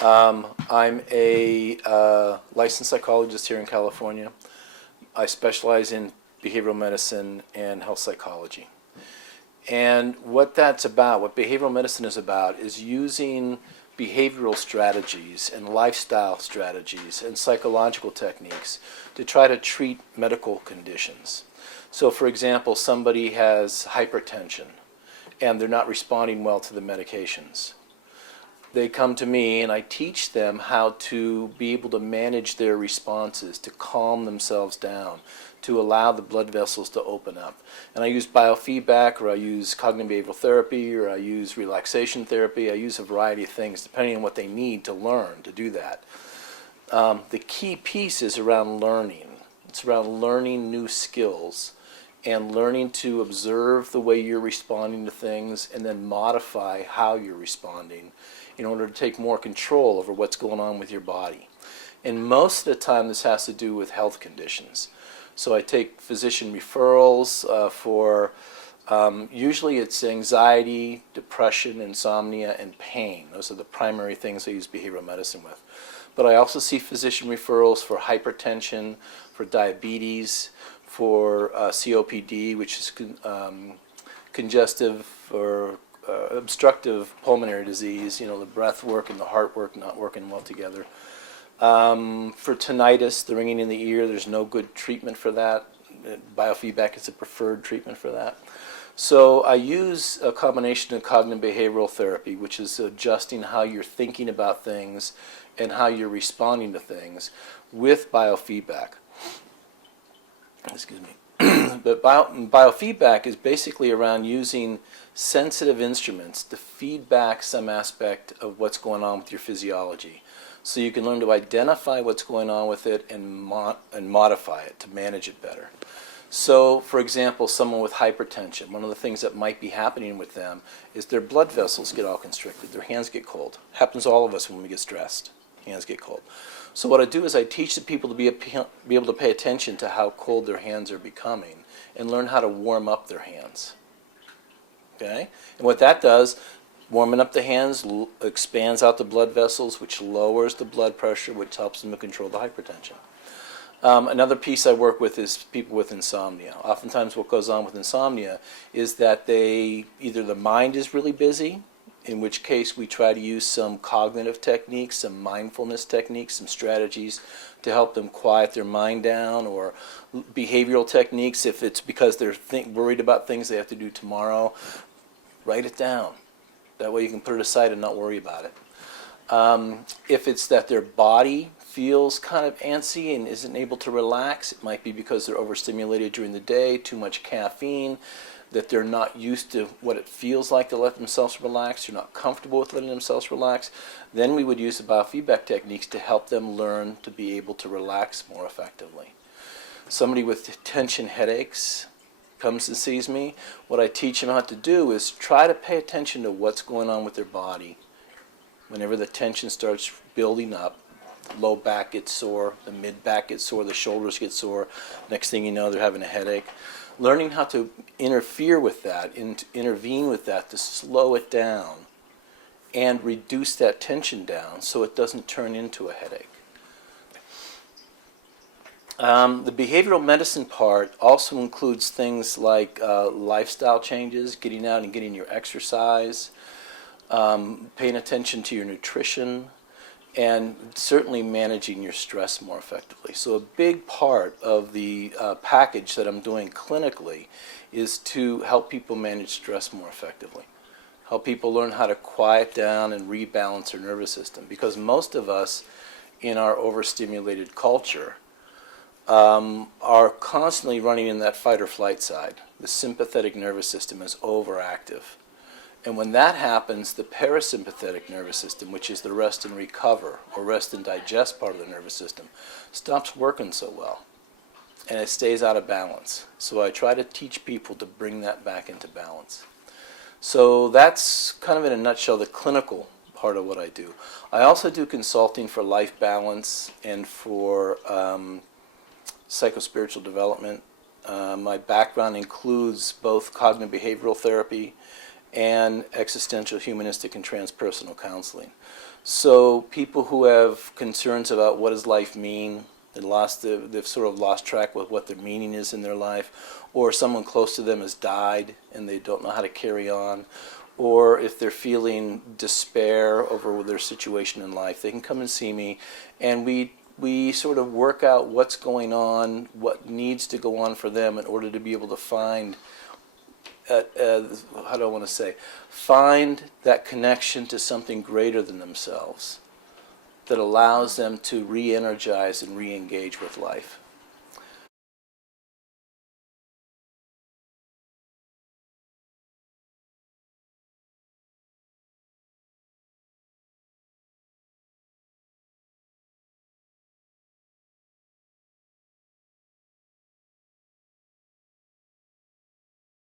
I'm a licensed psychologist here in California. I specialize in behavioral medicine and health psychology. And what that's about, what behavioral medicine is about, is using behavioral strategies and lifestyle strategies and psychological techniques to try to treat medical conditions. So, for example, somebody has hypertension and they're not responding well to the medications. They come to me and I teach them how to be able to manage their responses, to calm themselves down, to allow the blood vessels to open up. And I use biofeedback, or I use cognitive behavioral therapy, or I use relaxation therapy. I use a variety of things depending on what they need to learn to do that. The key piece is around learning. It's around learning new skills and learning to observe the way you're responding to things and then modify how you're responding in order to take more control over what's going on with your body. And most of the time this has to do with health conditions. So I take physician referrals for usually it's anxiety, depression, insomnia, and pain. Those are the primary things I use behavioral medicine with. But I also see physician referrals for hypertension, for diabetes, for COPD, which is congestive or obstructive pulmonary disease, the breath work and the heart work not working well together. For tinnitus, the ringing in the ear, there's no good treatment for that. Biofeedback is a preferred treatment for that. So I use a combination of cognitive behavioral therapy, which is adjusting how you're thinking about things and how you're responding to things, with biofeedback. Excuse me. But biofeedback is basically around using sensitive instruments to feed back some aspect of what's going on with your physiology. So you can learn to identify what's going on with it and modify it to manage it better. So, for example, someone with hypertension, one of the things that might be happening with them is their blood vessels get all constricted, their hands get cold. Happens to all of us when we get stressed, hands get cold. So what I do is I teach the people to be able to pay attention to how cold their hands are becoming and learn how to warm up their hands. Okay? And what that does, warming up the hands expands out the blood vessels, which lowers the blood pressure, which helps them to control the hypertension. Another piece I work with is people with insomnia. Oftentimes what goes on with insomnia is that either the mind is really busy, in which case we try to use some cognitive techniques, some mindfulness techniques, some strategies to help them quiet their mind down, or behavioral techniques if it's because they're worried about things they have to do tomorrow. Write it down. That way you can put it aside and not worry about it. If it's that their body feels kind of antsy and isn't able to relax, it might be because they're overstimulated during the day, too much caffeine, that they're not used to what it feels like to let themselves relax, they're not comfortable with letting themselves relax. Then we would use the biofeedback techniques to help them learn to be able to relax more effectively. Somebody with tension headaches comes and sees me. What I teach them how to do is try to pay attention to what's going on with their body. Whenever the tension starts building up, the low back gets sore, the mid back gets sore, the shoulders get sore. Next thing you know, they're having a headache. Learning how to interfere with that, intervene with that to slow it down and reduce that tension down so it doesn't turn into a headache. The behavioral medicine part also includes things like lifestyle changes, getting out and getting your exercise, paying attention to your nutrition, and certainly managing your stress more effectively. So a big part of the package that I'm doing clinically is to help people manage stress more effectively. Help people learn how to quiet down and rebalance their nervous system. Because most of us in our overstimulated culture are constantly running in that fight or flight side. The sympathetic nervous system is overactive. And when that happens, the parasympathetic nervous system, which is the rest and recover or rest and digest part of the nervous system, stops working so well. And it stays out of balance. So I try to teach people to bring that back into balance. So that's kind of in a nutshell the clinical part of what I do. I also do consulting for life balance and for psychospiritual development. My background includes both cognitive behavioral therapy and existential, humanistic, and transpersonal counseling. So people who have concerns about what does life mean, they've sort of lost track with what their meaning is in their life, or someone close to them has died and they don't know how to carry on, or if they're feeling despair over their situation in life, they can come and see me, and we sort of work out what's going on, what needs to go on for them in order to be able to find, how do I want to say, find that connection to something greater than themselves that allows them to re-energize and re-engage with life.